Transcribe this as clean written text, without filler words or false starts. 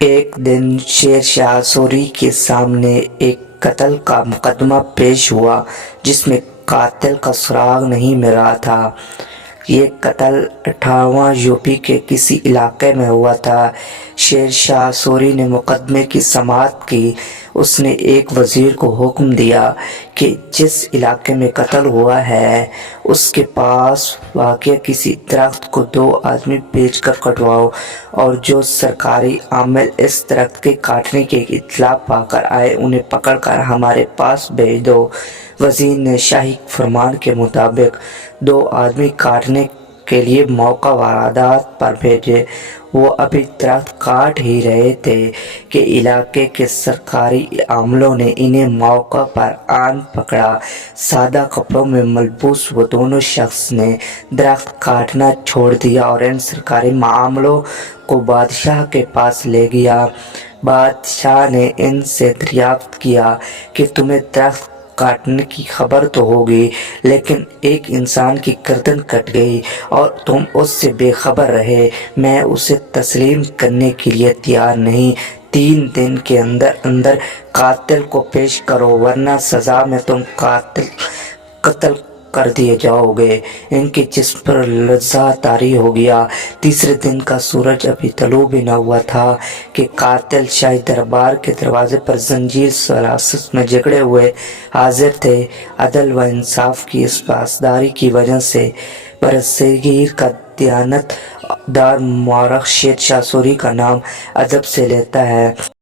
ایک دن شیر شاہ سوری کے سامنے ایک قتل کا مقدمہ پیش ہوا جس میں قاتل کا سراغ نہیں مل رہا تھا۔ یہ قتل 58 یوپی کے کسی علاقے میں ہوا تھا۔ شیر شاہ سوری نے مقدمے کی سماعت کی۔ اس نے ایک وزیر کو حکم دیا کہ جس علاقے میں قتل ہوا ہے اس کے پاس واقع کسی درخت کو 2 آدمی بھیج کر کٹواؤ، اور جو سرکاری عامل اس درخت کے کاٹنے کی اطلاع پا کر آئے انہیں پکڑ کر ہمارے پاس بھیج دو۔ وزیر نے شاہی فرمان کے مطابق 2 آدمی کاٹنے کے لیے موقع واردات پر بھیجے۔ وہ ابھی درخت کاٹ ہی رہے تھے کہ علاقے کے سرکاری عاملوں نے انہیں موقع پر آن پکڑا۔ سادہ کپڑوں میں ملبوس وہ دونوں شخص نے درخت کاٹنا چھوڑ دیا اور ان سرکاری عاملوں کو بادشاہ کے پاس لے گیا۔ بادشاہ نے ان سے دریافت کیا کہ تمہیں درخت کاٹنے کی خبر تو ہوگی، لیکن ایک انسان کی گردن کٹ گئی اور تم اس سے بے خبر رہے۔ میں اسے تسلیم کرنے کے لیے تیار نہیں۔ 3 دن کے اندر اندر قاتل کو پیش کرو، ورنہ سزا میں تم قتل کر دیے جاؤ گے۔ ان کے جسم پر لرزہ طاری ہو گیا۔ تیسرے دن کا سورج ابھی طلوع بھی نہ ہوا تھا کہ قاتل شاہی دربار کے دروازے پر زنجیر سلاسل میں جکڑے ہوئے حاضر تھے۔ عدل و انصاف کی اس پاسداری کی وجہ سے برصغیر کا دیانت دار مورخ شیر شاہ سوری کا نام ادب سے لیتا ہے۔